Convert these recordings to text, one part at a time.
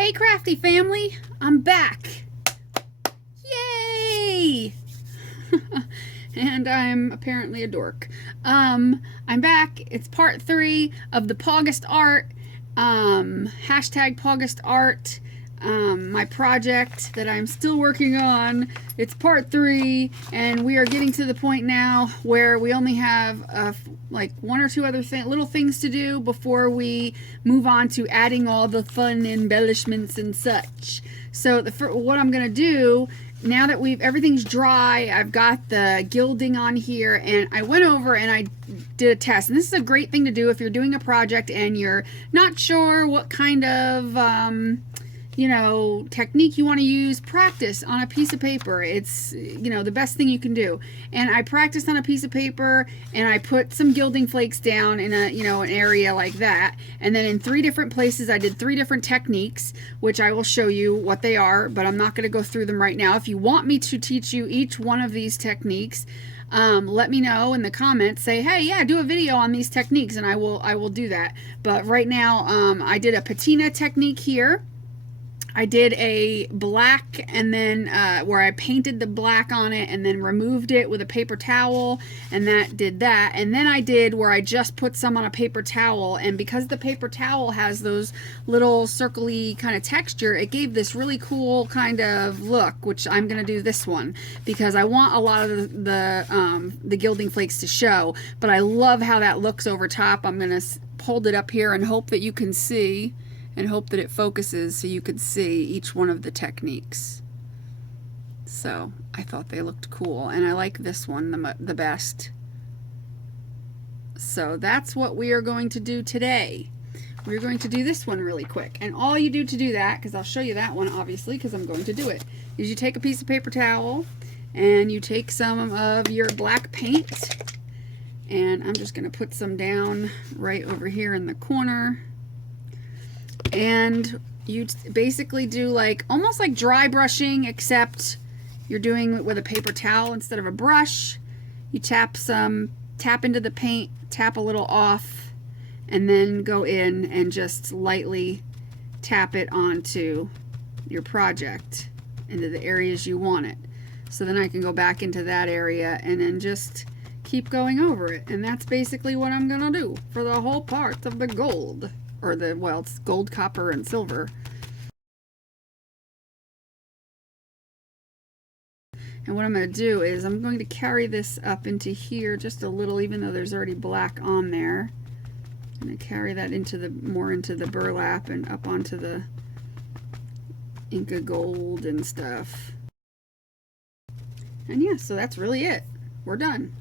Hey crafty family, I'm back. Yay! And I'm apparently a dork. I'm back. It's part 3 of the Pawgustart, hashtag Pawgustart, my project that I'm still working on. It's part 3, and we are getting to the point now where we only have like 1 or 2 other little things to do before we move on to adding all the fun embellishments and such. So what I'm gonna do now that everything's dry, I've got the gilding on here, and I went over and I did a test. And this is a great thing to do if you're doing a project and you're not sure what kind of technique you want to use. Practice on a piece of paper. It's the best thing you can do. And I practiced on a piece of paper, and I put some gilding flakes down in an area like that, and then in 3 different places I did 3 different techniques, which I will show you what they are, but I'm not going to go through them right now. If you want me to teach you each one of these techniques, let me know in the comments. Say, hey, yeah, do a video on these techniques, and I will do that. But right now I did a patina technique here. I did a black, and then where I painted the black on it and then removed it with a paper towel, and that did that. And then I did where I just put some on a paper towel, and because the paper towel has those little circly kind of texture, it gave this really cool kind of look, which I'm going to do this one because I want a lot of the gilding flakes to show, but I love how that looks over top. I'm going to hold it up here and hope that you can see, and hope that it focuses so you could see each one of the techniques. So I thought they looked cool, and I like this one the best. So that's what we are going to do today. We're going to do this one really quick, and all you do to do that, because I'll show you that one obviously because I'm going to do it, is you take a piece of paper towel and you take some of your black paint, and I'm just going to put some down right over here in the corner. And you basically do almost like dry brushing, except you're doing it with a paper towel instead of a brush. You tap into the paint, tap a little off, and then go in and just lightly tap it onto your project, into the areas you want it. So then I can go back into that area and then just keep going over it. And that's basically what I'm gonna do for the whole part of the gold. Or it's gold, copper, and silver. And what I'm going to do is I'm going to carry this up into here just a little, even though there's already black on there. I'm going to carry that more into the burlap and up onto the Inca gold and stuff. And yeah, so that's really it. We're done.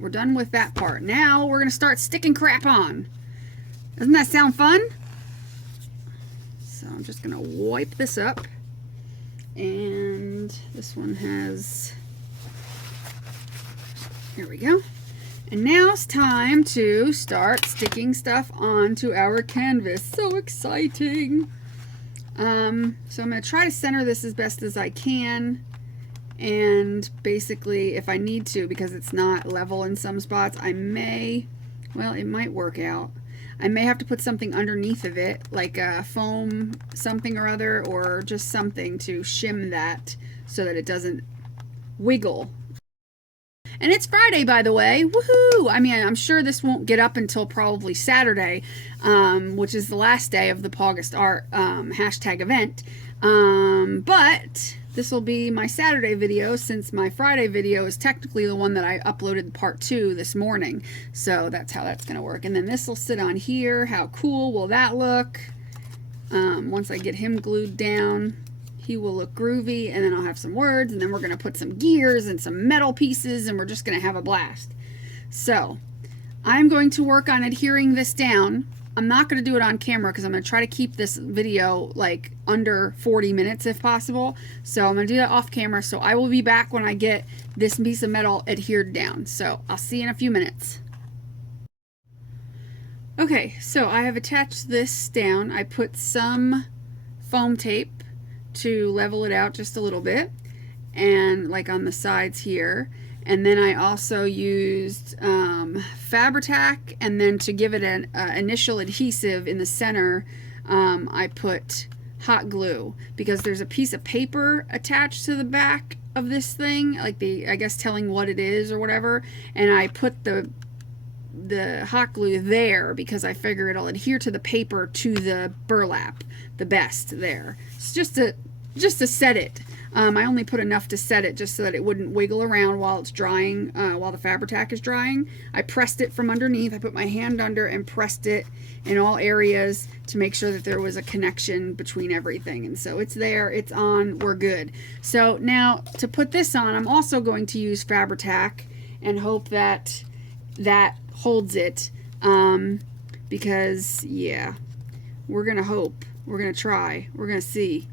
We're done with that part. Now we're going to start sticking crap on. Doesn't that sound fun? So I'm just going to wipe this up. And this one has... Here we go. And now it's time to start sticking stuff onto our canvas. So exciting! So I'm going to try to center this as best as I can. And basically, if I need to, because it's not level in some spots, I may... Well, it might work out. I may have to put something underneath of it, like a foam something or other, or just something to shim that so that it doesn't wiggle. And it's Friday, by the way. Woohoo! I mean, I'm sure this won't get up until probably Saturday, which is the last day of the Pawgustart hashtag event. But this will be my Saturday video, since my Friday video is technically the one that I uploaded part 2 this morning. So that's how that's going to work. And then this will sit on here. How cool will that look? Once I get him glued down, he will look groovy, and then I'll have some words, and then we're going to put some gears and some metal pieces, and we're just going to have a blast. So I'm going to work on adhering this down. I'm not going to do it on camera because I'm going to try to keep this video like under 40 minutes if possible. So I'm going to do that off camera. So I will be back when I get this piece of metal adhered down. So I'll see you in a few minutes. Okay, so I have attached this down. I put some foam tape to level it out just a little bit, and like on the sides here. And then I also used Fabri-Tac, and then to give it an initial adhesive in the center, I put hot glue, because there's a piece of paper attached to the back of this thing, like I guess telling what it is or whatever, and I put the hot glue there because I figure it'll adhere to the paper to the burlap the best there. It's just to set it. I only put enough to set it just so that it wouldn't wiggle around while it's drying, while the Fabri-Tac is drying. I pressed it from underneath. I put my hand under and pressed it in all areas to make sure that there was a connection between everything. And so it's there, it's on, we're good. So now to put this on, I'm also going to use Fabri-Tac and hope that that holds it, because yeah, we're gonna hope, we're gonna try, we're gonna see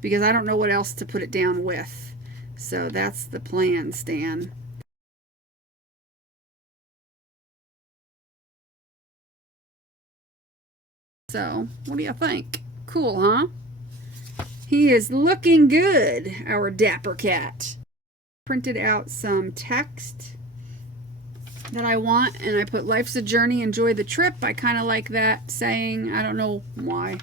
because I don't know what else to put it down with. So that's the plan, Stan. So what do you think? Cool, huh? He is looking good, our dapper cat. Printed out some text that I want, and I put life's a journey, enjoy the trip. I kind of like that saying. I don't know why.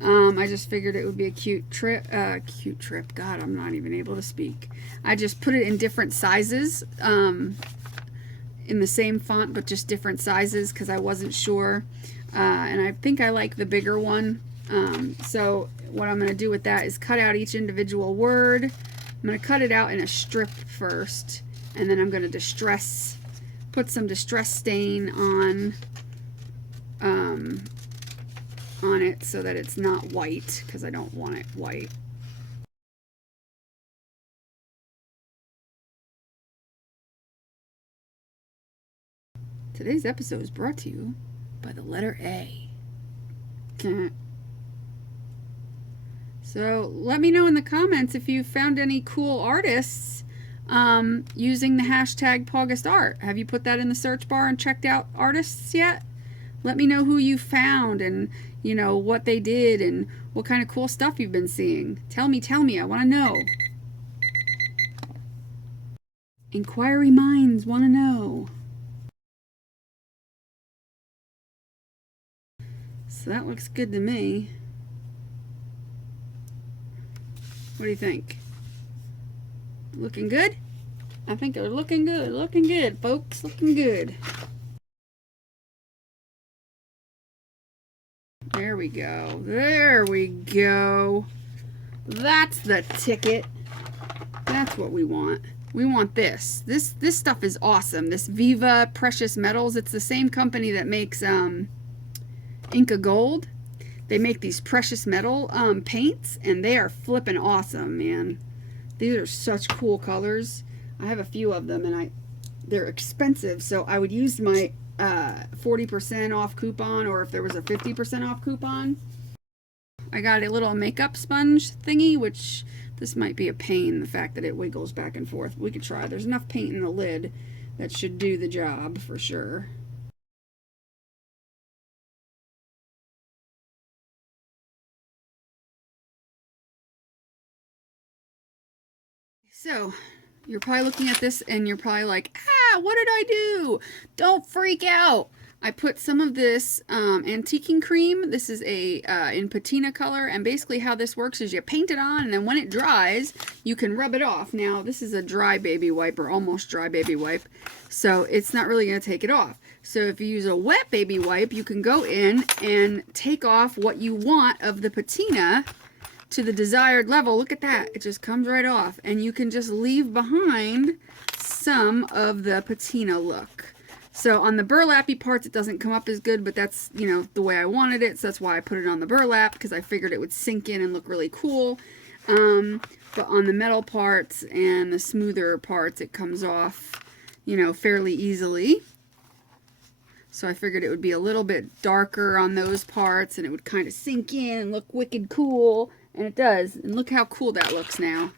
I just figured it would be a cute trip. God, I'm not even able to speak. I just put it in different sizes, in the same font but just different sizes because I wasn't sure, and I think I like the bigger one. So what I'm going to do with that is cut out each individual word. I'm going to cut it out in a strip first, and then I'm going to put some distress stain on it so that it's not white, because I don't want it white. Today's episode is brought to you by the letter A. So let me know in the comments if you found any cool artists using the hashtag Pawgustart. Have you put that in the search bar and checked out artists yet? Let me know who you found and, you know, what they did and what kind of cool stuff you've been seeing. Tell me, I want to know. Inquiry minds want to know. So that looks good to me. What do you think? Looking good? I think they're looking good. Looking good, folks. Looking good. There we go. There we go. That's the ticket. That's what we want. We want this. This stuff is awesome. This Viva Precious Metals. It's the same company that makes Inca Gold. They make these precious metal paints, and they are flipping awesome, man. These are such cool colors. I have a few of them, and they're expensive, so I would use my 40% off coupon, or if there was a 50% off coupon. I got a little makeup sponge thingy, which this might be a pain, the fact that it wiggles back and forth. We could try. There's enough paint in the lid that should do the job for sure. So, you're probably looking at this and you're probably like, what did I do? Don't freak out. I put some of this antiquing cream. This is in Patina color, and basically how this works is you paint it on, and then when it dries, you can rub it off. Now, this is a dry baby wipe, or almost dry baby wipe, so it's not really going to take it off. So if you use a wet baby wipe, you can go in and take off what you want of the patina to the desired level. Look at that. It just comes right off, and you can just leave behind some of the patina look. So on the burlappy parts, it doesn't come up as good, but that's, you know, the way I wanted it. So that's why I put it on the burlap, because I figured it would sink in and look really cool. But on the metal parts and the smoother parts, it comes off, you know, fairly easily. So I figured it would be a little bit darker on those parts, and it would kind of sink in and look wicked cool. And it does. And look how cool that looks now.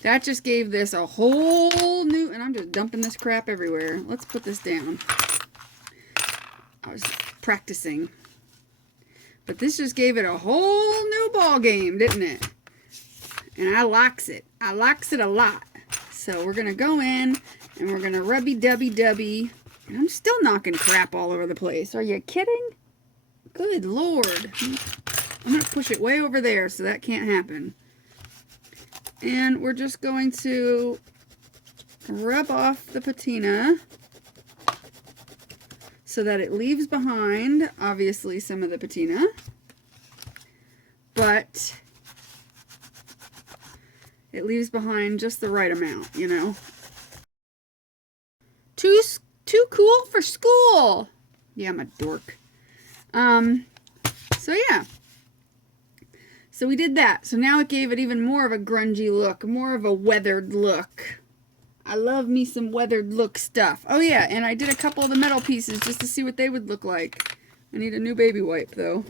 That just gave this a whole new... And I'm just dumping this crap everywhere. Let's put this down. I was practicing. But this just gave it a whole new ball game, didn't it? And I likes it. I likes it a lot. So we're going to go in and we're going to rubby-dubby-dubby. And I'm still knocking crap all over the place. Are you kidding? Good Lord. I'm going to push it way over there so that can't happen. And we're just going to rub off the patina so that it leaves behind, obviously, some of the patina. But it leaves behind just the right amount, you know. Too cool for school. Yeah, I'm a dork. So yeah. So we did that. So now it gave it even more of a grungy look, more of a weathered look. I love me some weathered look stuff. Oh yeah, and I did a couple of the metal pieces just to see what they would look like. I need a new baby wipe though.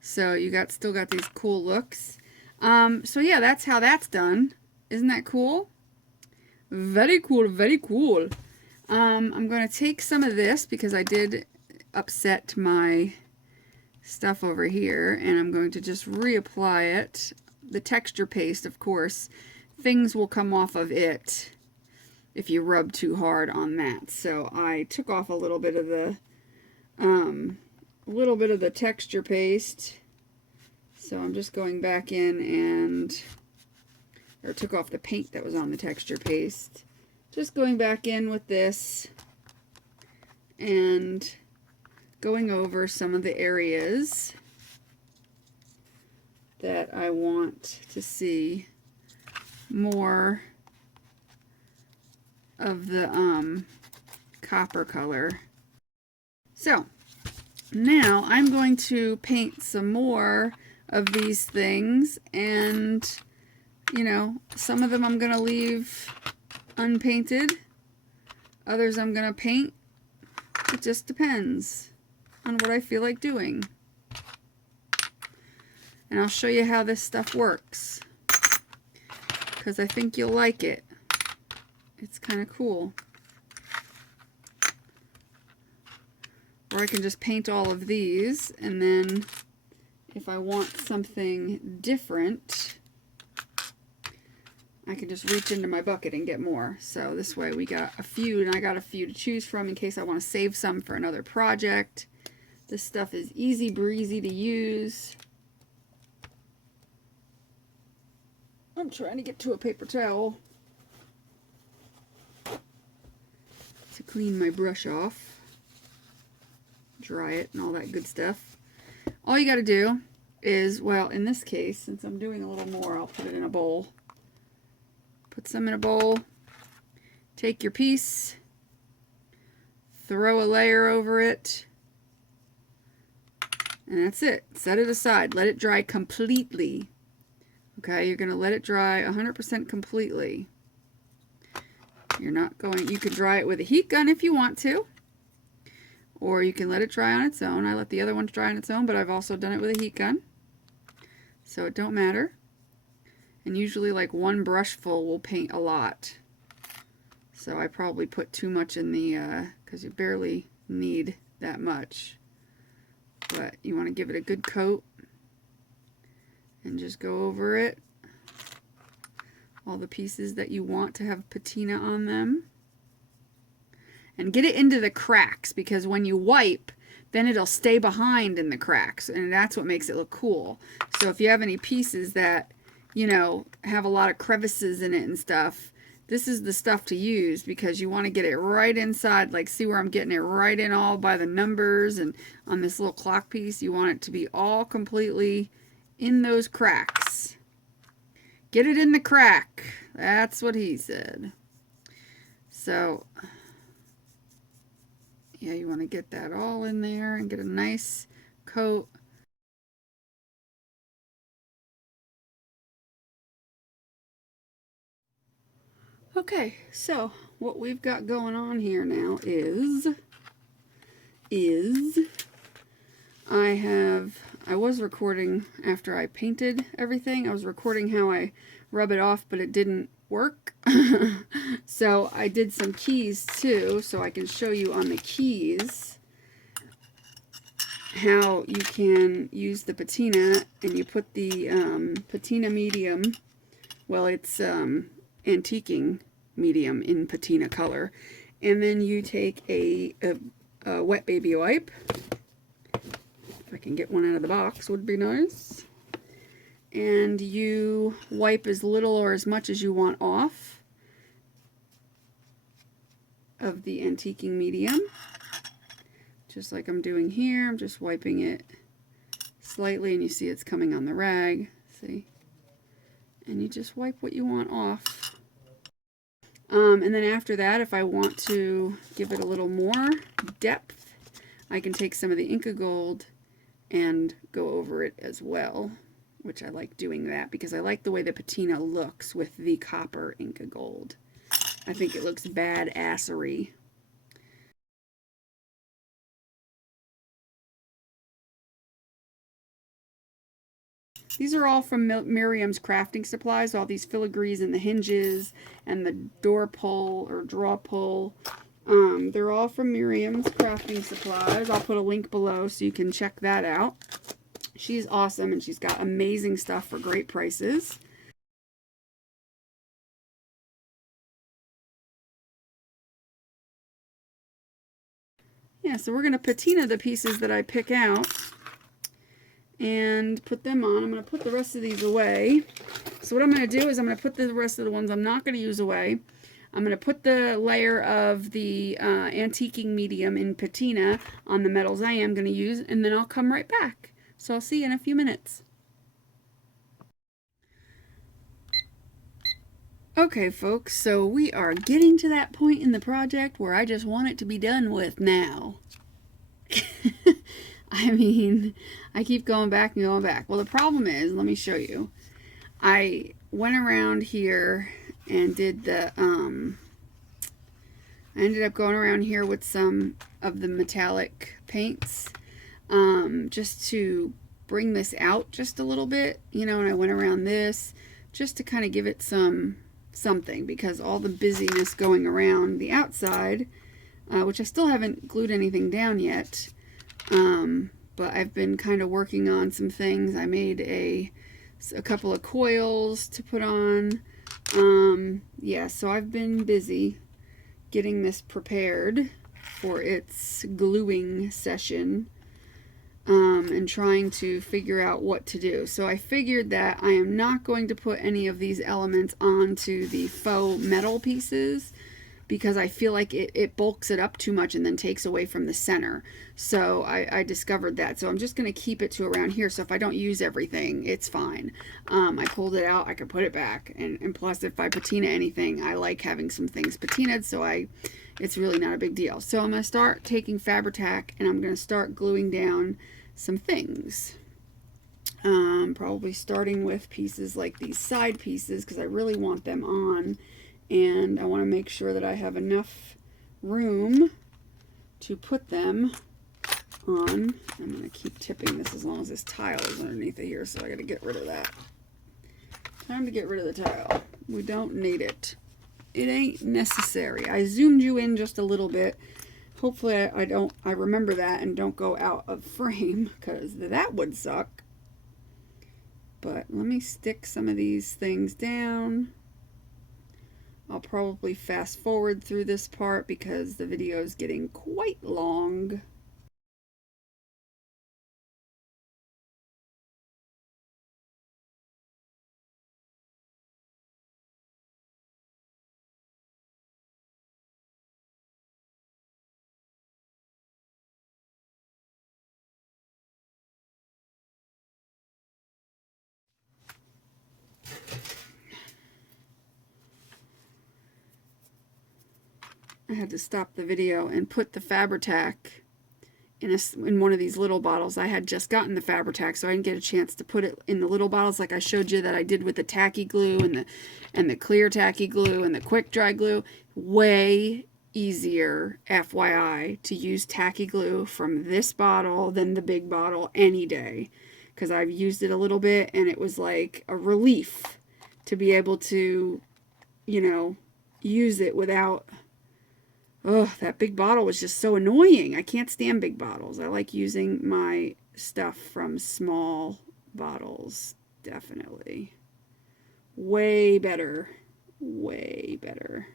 So you still got these cool looks. So yeah, that's how that's done. Isn't that cool? Very cool, very cool. I'm going to take some of this because I did upset my stuff over here, and I'm going to just reapply it. The texture paste, of course, things will come off of it if you rub too hard on that. So I took off a little bit of the texture paste. So I'm just going back in or took off the paint that was on the texture paste. Just going back in with this and going over some of the areas that I want to see more of the copper color. So now I'm going to paint some more of these things, and you know, some of them I'm going to leave unpainted, others I'm going to paint. It just depends on what I feel like doing. And I'll show you how this stuff works, because I think you'll like it. It's kind of cool. Or I can just paint all of these, and then if I want something different, I can just reach into my bucket and get more. So this way we got a few, and I got a few to choose from in case I want to save some for another project. This stuff is easy breezy to use. I'm trying to get to a paper towel to clean my brush off, dry it, and all that good stuff. All you got to do is, well, in this case, since I'm doing a little more, I'll put it in a bowl. Put some in a bowl, take your piece, throw a layer over it, and that's it. Set it aside. Let it dry completely. Okay, you're going to let it dry 100% completely. You're not going, you can dry it with a heat gun if you want to, or you can let it dry on its own. I let the other one dry on its own, but I've also done it with a heat gun, so it don't matter. And usually like one brush full will paint a lot. So I probably put too much in the, because you barely need that much. But you want to give it a good coat and just go over it. All the pieces that you want to have patina on them. And get it into the cracks, because when you wipe, then it'll stay behind in the cracks. And that's what makes it look cool. So if you have any pieces that, you know, have a lot of crevices in it and stuff, this is the stuff to use, because you want to get it right inside. Like, see where I'm getting it right in all by the numbers, and on this little clock piece, you want it to be all completely in those cracks. Get it in the crack. That's what he said. So, yeah, you want to get that all in there and get a nice coat. Okay, so what we've got going on here now is I was recording after I painted everything. I was recording how I rub it off, but it didn't work. So I did some keys too, so I can show you on the keys how you can use the patina, and you put the patina medium, well, it's antiquing medium in patina color, and then you take a wet baby wipe, If I can get one out of the box, would be nice. And you wipe as little or as much as you want off of the antiquing medium. Just like I'm doing here, I'm just wiping it slightly, and you see it's coming on the rag. See? And you just wipe what you want off. And then after that, if I want to give it a little more depth, I can take some of the Inca Gold and go over it as well, which I like doing that because I like the way the patina looks with the copper Inca Gold. I think it looks badassery. These are all from Miriam's crafting supplies, all these filigrees and the hinges and the door pull or draw pull. They're all from Miriam's crafting supplies. I'll put a link below so you can check that out. She's awesome, and she's got amazing stuff for great prices. Yeah, so we're going to patina the pieces that I pick out and put them on. I'm going to put the rest of these away. So what I'm going to do is I'm going to put the rest of the ones I'm not going to use away. I'm going to put the layer of the antiquing medium in patina on the metals I am going to use, and then I'll come right back. So I'll see you in a few minutes. Okay, folks, so we are getting to that point in the project where I just want it to be done with now. I mean, I keep going back and going back. Well, the problem is, let me show you. I went around here and did the, I ended up going around here with some of the metallic paints, just to bring this out just a little bit, you know, and I went around this just to kind of give it something, because all the busyness going around the outside, which I still haven't glued anything down yet, but I've been kind of working on some things. I made a couple of coils to put on. Yeah, so I've been busy getting this prepared for its gluing session, and trying to figure out what to do. So I figured that I am not going to put any of these elements onto the faux metal pieces, because I feel like it bulks it up too much and then takes away from the center. So I discovered that. So I'm just going to keep it to around here. So if I don't use everything, it's fine. I pulled it out. I could put it back. And plus, if I patina anything, I like having some things patinaed. So it's really not a big deal. So I'm going to start taking Fabri-Tac, and I'm going to start gluing down some things. Probably starting with pieces like these side pieces, because I really want them on. And I want to make sure that I have enough room to put them on. I'm going to keep tipping this as long as this tile is underneath it here, so I got to get rid of that. Time to get rid of the tile. We don't need it. It ain't necessary. I zoomed you in just a little bit. Hopefully I remember that and don't go out of frame, because that would suck. But let me stick some of these things down. I'll probably fast forward through this part because the video is getting quite long. I had to stop the video and put the Fabri-Tac in one of these little bottles. I had just gotten the Fabri-Tac, so I didn't get a chance to put it in the little bottles like I showed you that I did with the tacky glue and the clear tacky glue and the quick dry glue. Way easier, FYI, to use tacky glue from this bottle than the big bottle any day, because I've used it a little bit and it was like a relief to be able to, you know, use it without... Oh, that big bottle was just so annoying. I can't stand big bottles. I like using my stuff from small bottles, definitely. Way better. Way better.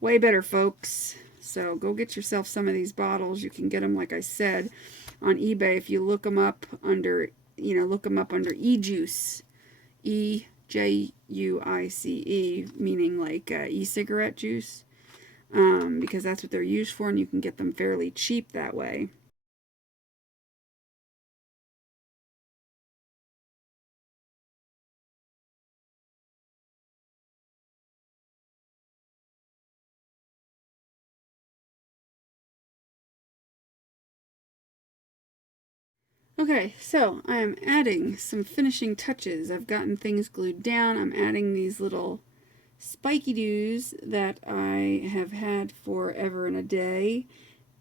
Way better, folks. So go get yourself some of these bottles. You can get them, like I said. on eBay. If you look them up under, look them up under e-juice, E-J-U-I-C-E, meaning like e-cigarette juice, because that's what they're used for, and you can get them fairly cheap that way. Okay, so I am adding some finishing touches. I've gotten things glued down. I'm adding these little spiky doos that I have had forever and a day,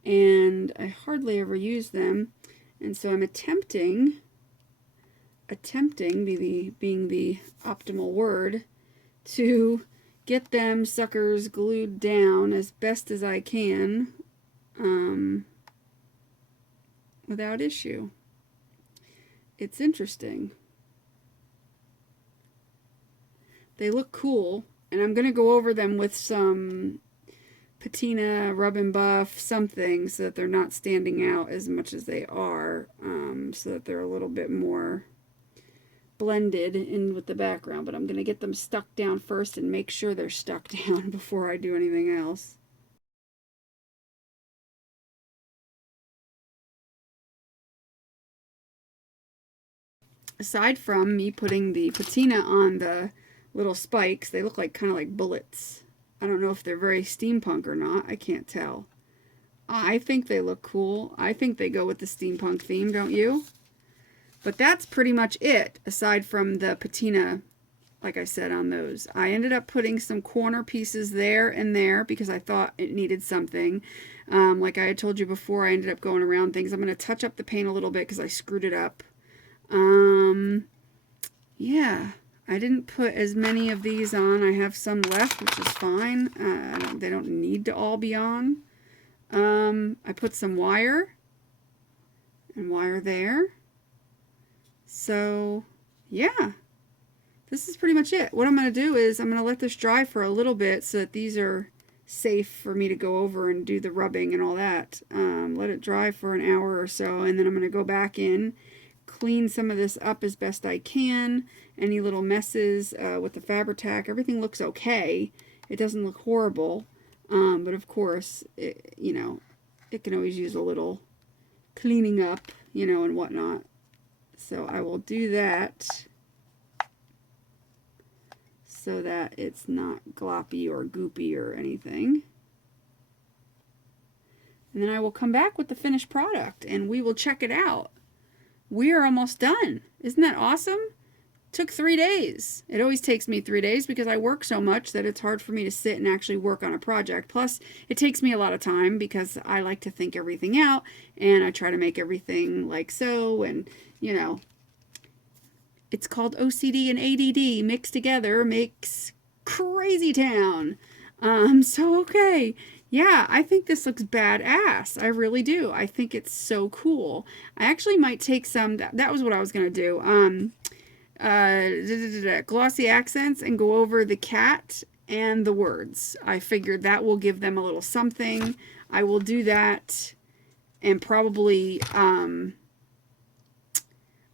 and I hardly ever use them. And so I'm attempting being the optimal word, to get them suckers glued down as best as I can without issue. It's interesting. They look cool, and I'm going to go over them with some Patina, Rub and Buff, something, so that they're not standing out as much as they are, so that they're a little bit more blended in with the background. But I'm going to get them stuck down first and make sure they're stuck down before I do anything else. Aside from me putting the patina on the little spikes, they look like kind of like bullets. I don't know if they're very steampunk or not. I can't tell. I think they look cool. I think they go with the steampunk theme, don't you? But that's pretty much it, aside from the patina, like I said, on those. I ended up putting some corner pieces there and there because I thought it needed something. Like I had told you before, I ended up going around things. I'm going to touch up the paint a little bit because I screwed it up. Yeah, I didn't put as many of these on. I have some left, which is fine. They don't need to all be on. I put some wire and wire there. So, yeah, this is pretty much it. What I'm going to do is I'm going to let this dry for a little bit so that these are safe for me to go over and do the rubbing and all that. Let it dry for an hour or so, and then I'm going to go back in, clean some of this up as best I can. Any little messes with the Fabri-Tac, everything looks okay. It doesn't look horrible, but of course, it can always use a little cleaning up, and whatnot. So I will do that so that it's not gloppy or goopy or anything. And then I will come back with the finished product and we will check it out. We are almost done. Isn't that awesome? Took 3 days. It always takes me 3 days because I work so much that it's hard for me to sit and actually work on a project. Plus, it takes me a lot of time because I like to think everything out and I try to make everything like so, and it's called OCD and ADD mixed together makes crazy town. So okay. Yeah, I think this looks badass. I really do. I think it's so cool. I actually might take some, that was what I was going to do. Glossy accents and go over the cat and the words. I figured that will give them a little something. I will do that, and probably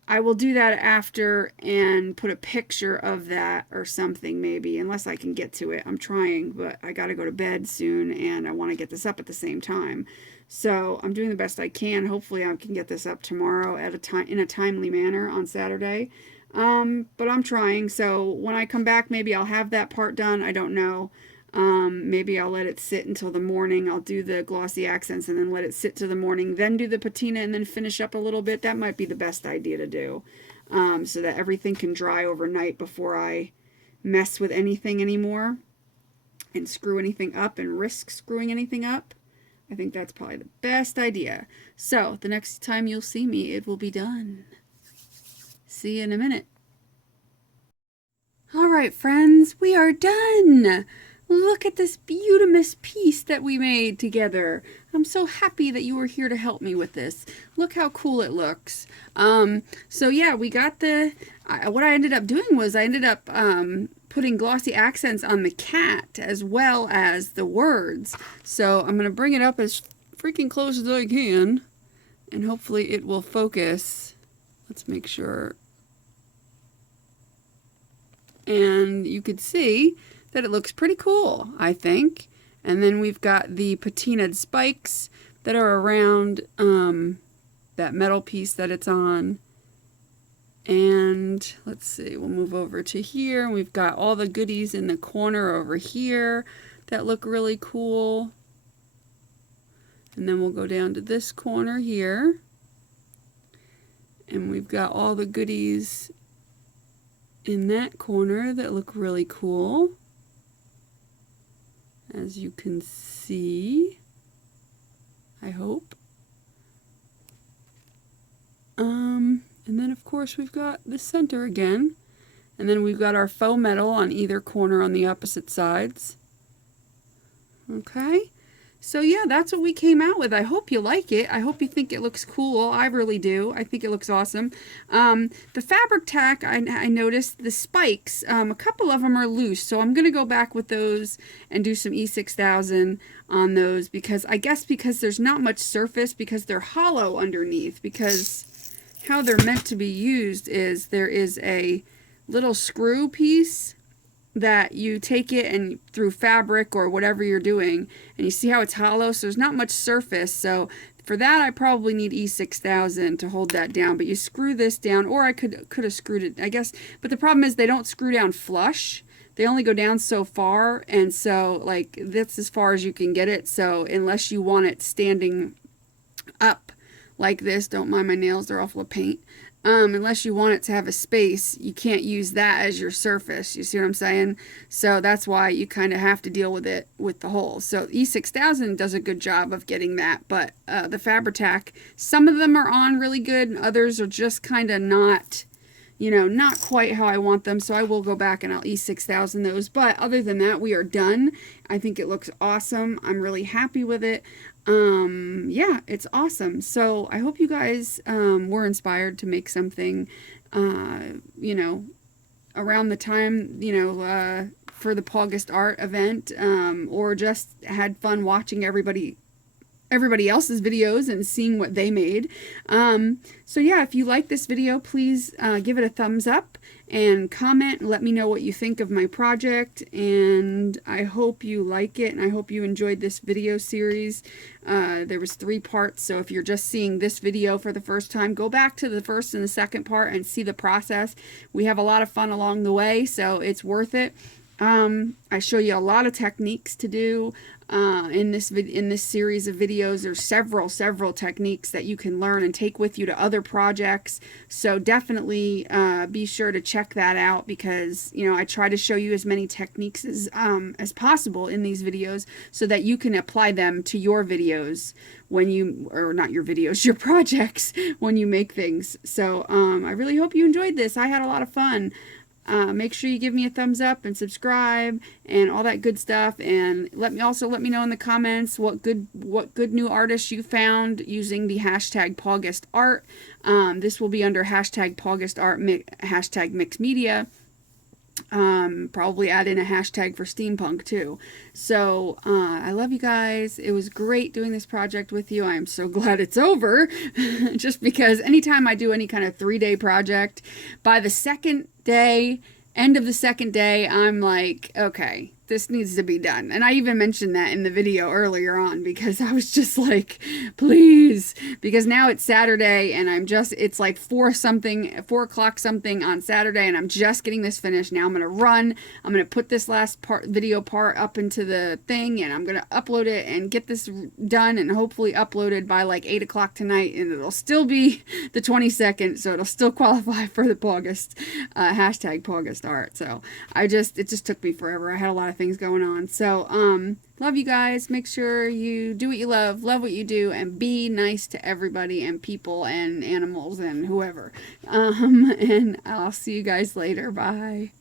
I will do that after and put a picture of that or something, maybe, unless I can get to it. I'm trying, but I got to go to bed soon and I want to get this up at the same time. So I'm doing the best I can. Hopefully I can get this up tomorrow at in a timely manner on Saturday. But I'm trying. So when I come back, maybe I'll have that part done. I don't know. Maybe I'll let it sit until the morning. I'll do the glossy accents and then let it sit till the morning, then do the patina and then finish up a little bit. That might be the best idea to do, so that everything can dry overnight before I mess with anything anymore and screw anything up and risk screwing anything up. I think that's probably the best idea. So the next time you'll see me, it will be done. See you in a minute. All right, friends, we are done. Look at this beautimous piece that we made together. I'm so happy that you were here to help me with this. Look how cool it looks. So yeah, we got what I ended up doing was I ended up putting glossy accents on the cat as well as the words. So I'm going to bring it up as freaking close as I can. and hopefully it will focus. Let's make sure. And you could see that it looks pretty cool, I think. And then we've got the patinaed spikes that are around that metal piece that it's on. And let's see, we'll move over to here. We've got all the goodies in the corner over here that look really cool. And then we'll go down to this corner here. And we've got all the goodies in that corner that look really cool, as you can see, I hope. And then of course we've got the center again, and then we've got our faux metal on either corner on the opposite sides. Okay, so yeah, that's what we came out with. I hope you like it. I hope you think it looks cool. I really do. I think it looks awesome. The fabric tack, I noticed the spikes, a couple of them are loose, so I'm going to go back with those and do some E6000 on those, because I guess because there's not much surface, because they're hollow underneath, because how they're meant to be used is there is a little screw piece that you take it and through fabric or whatever you're doing, and you see how it's hollow, so there's not much surface. So for that I probably need E6000 to hold that down, but you screw this down, or I could have screwed it, I guess, but the problem is they don't screw down flush. They only go down so far, and so like that's as far as you can get it. So unless you want it standing up like this, don't mind my nails, they're all full of paint. Unless you want it to have a space, you can't use that as your surface. You see what I'm saying? So that's why you kind of have to deal with it with the holes. So E6000 does a good job of getting that, but the Fabri-Tac, some of them are on really good, and others are just kind of not, you know, not quite how I want them. So I will go back and I'll E6000 those. But other than that, we are done. I think it looks awesome. I'm really happy with it. Yeah, it's awesome. So I hope you guys were inspired to make something, you know, around the time, you know, for the Pawgustart event, or just had fun watching everybody else's videos and seeing what they made. So yeah, if you like this video, please give it a thumbs up and comment and let me know what you think of my project, and I hope you like it, and I hope you enjoyed this video series. There was 3 parts, so if you're just seeing this video for the first time, go back to the first and the second part and see the process. We have a lot of fun along the way, so it's worth it. I show you a lot of techniques to do in this series of videos. There's several techniques that you can learn and take with you to other projects. So definitely be sure to check that out, because you know I try to show you as many techniques as possible in these videos so that you can apply them to your videos when you, or not your videos, your projects when you make things. So I really hope you enjoyed this. I had a lot of fun. Make sure you give me a thumbs up and subscribe and all that good stuff, and let me know in the comments what good new artists you found using the hashtag Pawgustart. This will be under hashtag Pawgustart, hashtag mixed media. Probably add in a hashtag for Steampunk too. So I love you guys. It was great doing this project with you. I am so glad it's over. Just because anytime I do any kind of 3-day project, by the second day, end of the second day, I'm like, okay, this needs to be done. And I even mentioned that in the video earlier on, because I was just like, please, because now it's Saturday and it's like 4 o'clock something on Saturday, and I'm just getting this finished. Now I'm going to run. I'm going to put this last video part up into the thing, and I'm going to upload it and get this done, and hopefully uploaded by like 8 o'clock tonight, and it'll still be the 22nd, so it'll still qualify for the hashtag Pawgustart. So it just took me forever. I had a lot of things going on. So love you guys. Make sure you do what you love what you do, and be nice to everybody and people and animals and whoever. And I'll see you guys later. Bye.